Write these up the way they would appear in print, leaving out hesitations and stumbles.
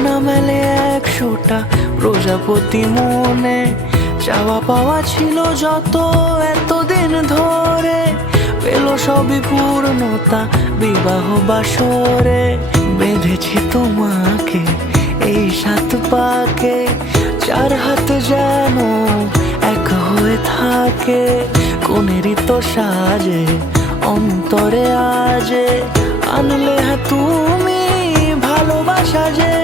ডানা মেলে 100টা প্রজাপতি মনে, চাওয়া পাওয়া ছিল যত এতদিন ধরে, পেল সবই পূর্ণতা বিবাহ বাসরে। বেঁধেছি তোমাকে এই 7 পাকে, 4 হাত যেন এক হয়ে থাকে। কোনেরই তো সাজে অন্তরে আজে, আনলে তুমি ভালোবাসা যে।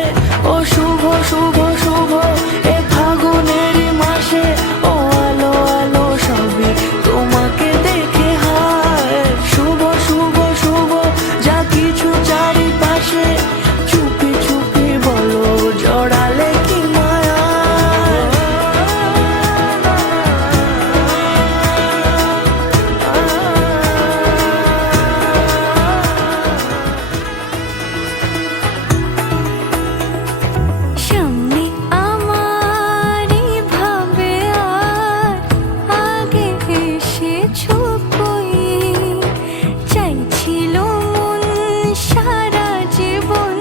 ও শুভ শুভ শুভ এ ফাগুনেরই মাসে, ও আলো আলো সবই তোমাকে দেখে হায়। শুভ শুভ শুভ যা কিছু চারিপাশে, চুপি চুপি বলো জড়ালে কি মায়া। সামনে আমার ভাবে আর আগে এসেছো কই, চাইছিল মন সারা জীবন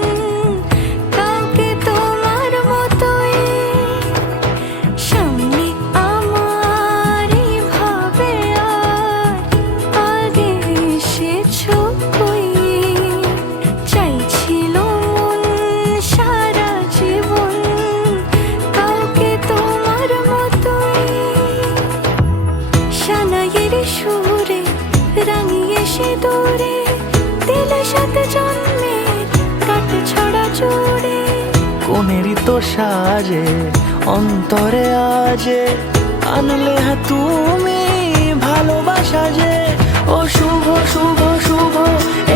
কাউকে তোমার মতোই। সামনে আমার ভাবে আর আগে এসেছো কই, চাইছিল মন সারা জীবন কাউকে তোমার মতোই। সানাইয়ের সুরে রাঙিয়ে সে দূরে, দিলে 7 জন্মের কাট ছড়া জুড়ে। কোনেরই তো সাজে অন্তরে আজে, আনলে তুমি ভালোবাসা যে। ও শুভ শুভ শুভ এ